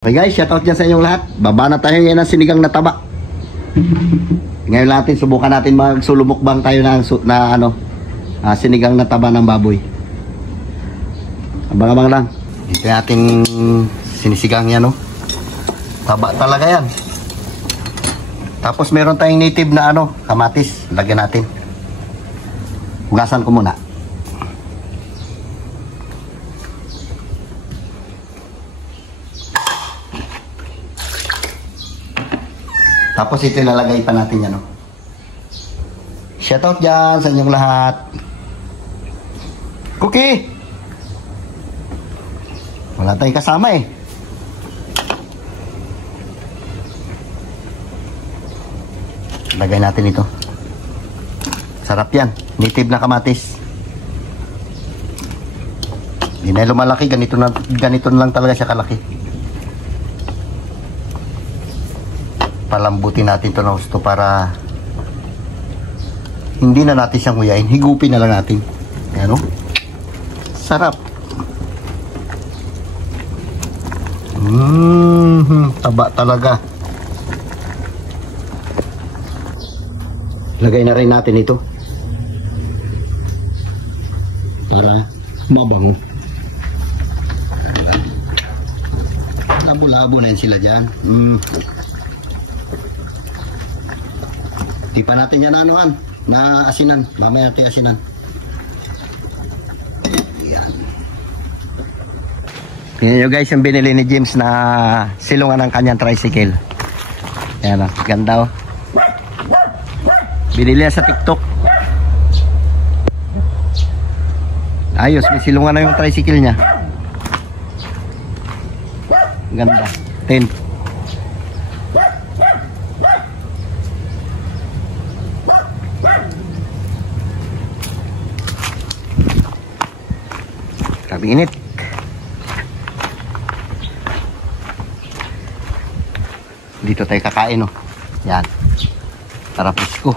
Okay guys, shoutout dyan sa inyong lahat. Baba na tayo ngayon ng sinigang na taba. Ngayon natin, subukan natin magsulumukbang tayo na sinigang na taba ng baboy. Abang-abang lang. Ito natin sinisigang yan, no? Taba talaga yan. Tapos meron tayong native na kamatis. Lagyan natin. Hugasan ko muna. Tapos ito ilalagay pa natin yan, no? Shoutout dyan sa inyong lahat. Cookie! Wala tayong kasama eh. Lagay natin ito. Sarap yan. Native na kamatis. Hindi na lumalaki. Ganito na lang talaga siya kalaki. Palambutin natin ito na gusto para hindi na natin siyang nguyain. Higupin na lang natin. Ayan, o. Sarap. Taba talaga. Lagay na rin natin ito para mabango. Labo-labo na yan sila dyan. Di pa natin yan na asinan. Mamaya natin asinan. Yan nyo guys, yung binili ni James na silungan ng kanyang tricycle. Yan o, ganda o. Binili niya sa TikTok. Ayos, may silungan na yung tricycle niya. Ganda. 10. Grabe init. Dito tayo kakain, oh. Yan. Tara pusko.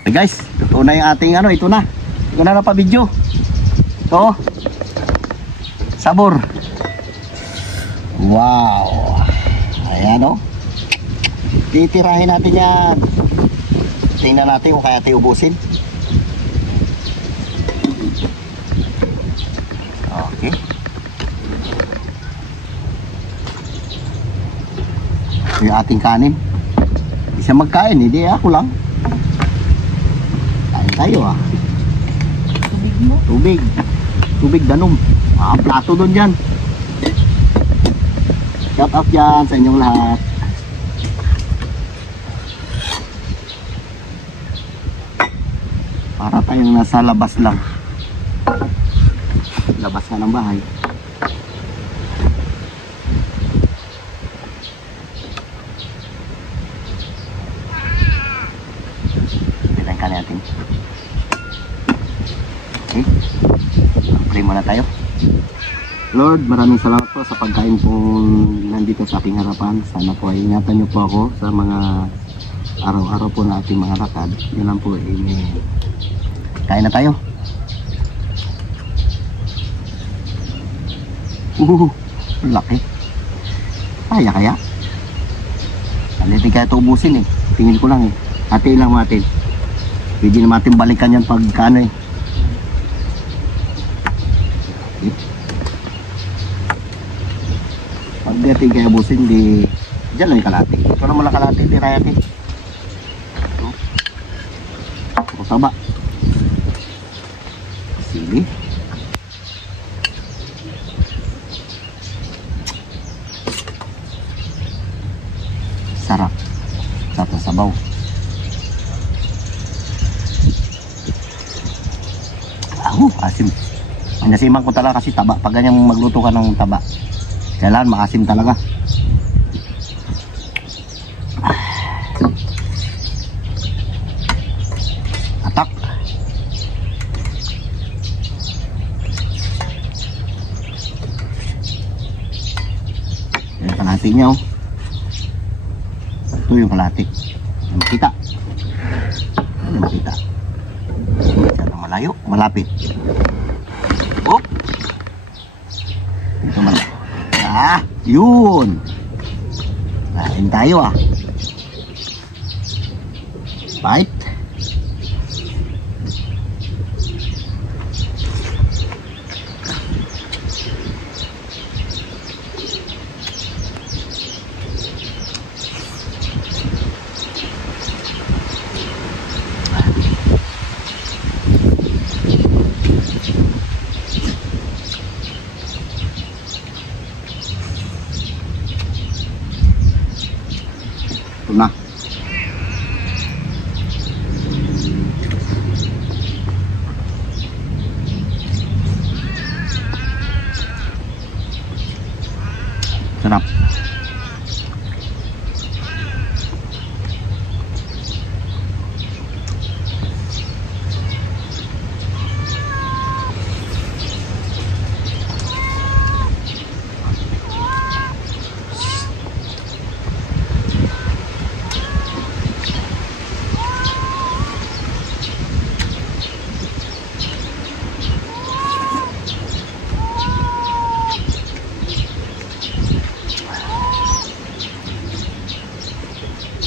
Okay guys, totoo na yung ating ito na. Ito na pa video. Ito. Sabor. Wow. Ayan, oh. Titirahin natin yan. Tingnan natin kung kaya tayo ubusin. Okay. Yung ating kanin. Hindi siya magkain, hindi ako lang. Kain tayo Tubig mo? Tubig. Tubig danom. Plato doon dyan. Shout out dyan sa inyong lahat. Para tayong nasa labas lang. Labas ka ng bahay. Bilang ka natin. Okay. Pray muna tayo. Lord, maraming salamat po sa pagkain pong nandito sa aking harapan. Sana po ay ingatan niyo po ako sa mga araw-araw po na ating mga lakad. Yun lang po. Kain na tayo. Laki. Kaya. Hindi kaya ito ubusin eh. Tingin ko lang eh. Hati lang natin. Pwede na natin balikan yan pag kano eh. Pag natin kaya ubusin, di dyan lang yung kalate. Ito naman lang kalate, di rayatin. O taba. Sili. Sarap. Sarap na sabaw. Asim. Ang nasiman ko talaga kasi taba. Pag ganyan magluto ka ng taba, kailangan maasim talaga. Atak. Yan ang kalahati niya, oh. Ito yung kalahati. Yung makita. Yung makita. Malayo, malapit. Oh. Ito man. Yun. Kain tayo Bite. Ito na. Sarap.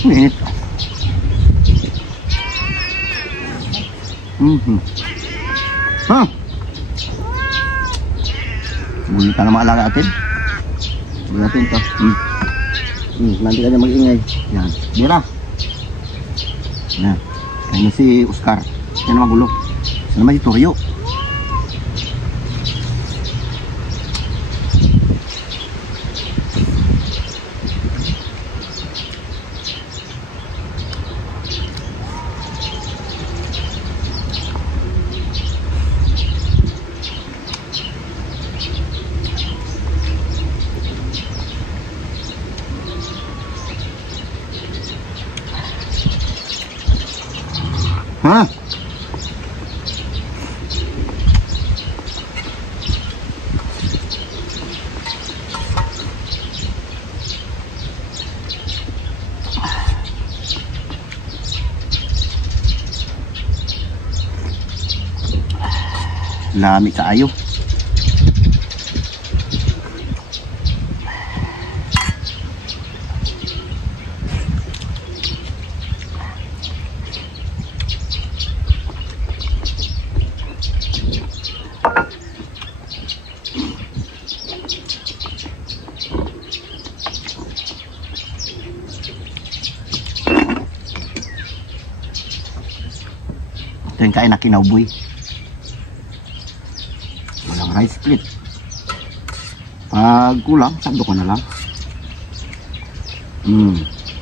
Init. Ha? Sulit na mga alaga natin. Sulit natin ito. Nanti ka niya mag-ingay. Yan. Dira. Yan. Kaya na si Oscar. Yan na magulo. Yan naman si Toryo. Ha? Lami kaayo. Ito yung kain na kinauboy. Walang rice split. Pag kulang, sabdo ko na lang.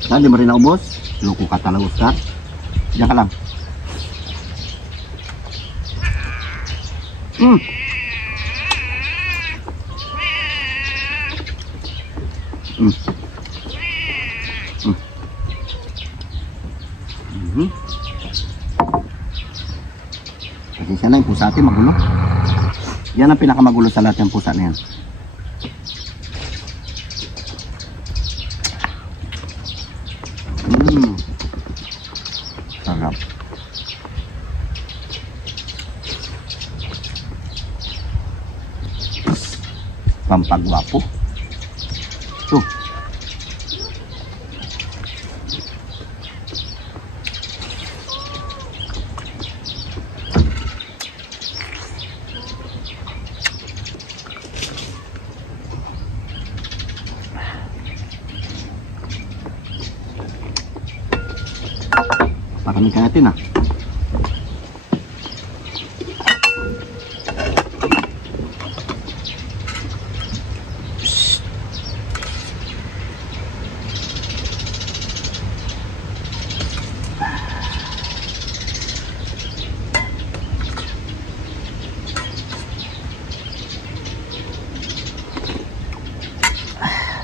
Saan di mo rin naubos? Loko ka talaga, Oscar. Diyan ka lang. Kasi siya na yung pusa natin magulo. Yan ang pinakamagulo sa lahat yung pusa na yan. Sarap. Pampagwapo. Ito. Parami ka natin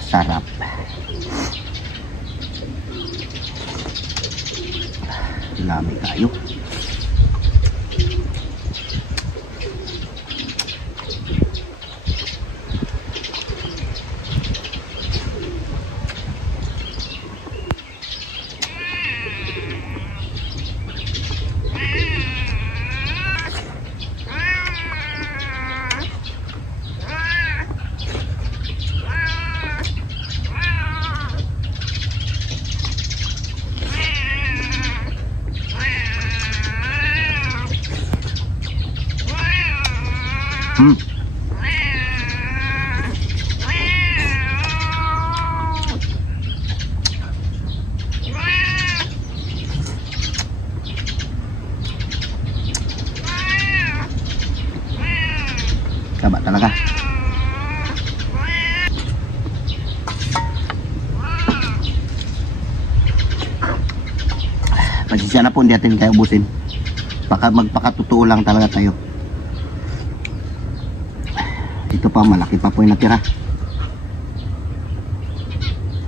Sarap. Lami kayo. talaga. Pasensya na po, hindi natin kayo ubusin. Magpakatotoo lang talaga tayo. Dito pa, malaki pa po yung natira.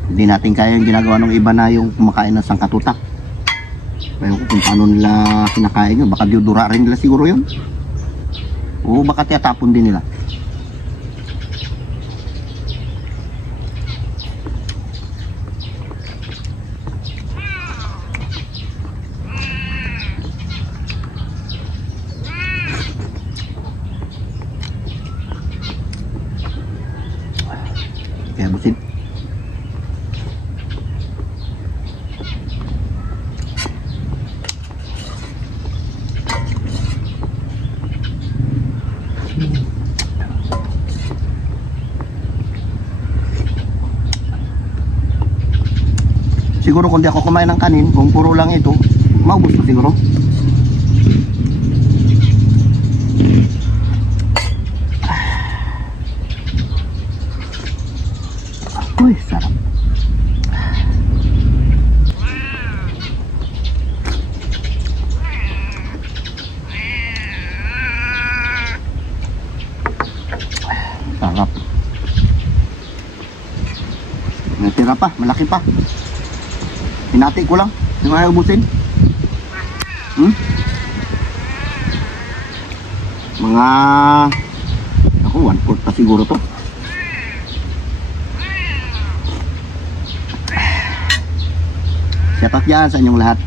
Hindi natin kaya yung ginagawa ng iba na yung kumakain ng sangkatutak. Pero kung paano nila kinakain yun, baka diudura rin nila siguro yun. O baka tiyatapon din nila. Kaya busin. Siguro kung di ako kumain ng kanin, kung puro lang ito, maubos ko siguro. Uy, sarap. Sarap. Natira pa, malaki pa. Hinati ko lang, hindi ko ubusin. Mga ako 1/4 pa siguro to. Shout out dyan sa inyong lahat.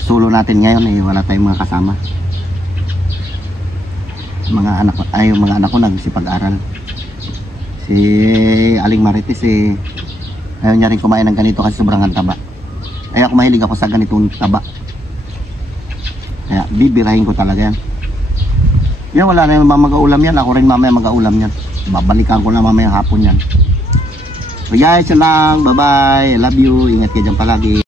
Solo natin ngayon eh, wala tayong mga kasama. Mga anak ko nagsipag-aral. Si Aling Marites eh, ayaw niya rin kumain ng ganito kasi sobrang taba. Kaya ako mahilig ako sa ganitong taba. Kaya bibirahin ko talaga yan. Yan, wala na yung mag-aulam yan. Ako rin mamaya mag-aulam yan. Babalikan ko na mamaya hapon yan. So guys, yun lang. Bye bye. I love you. Ingat kayo dyan palagi.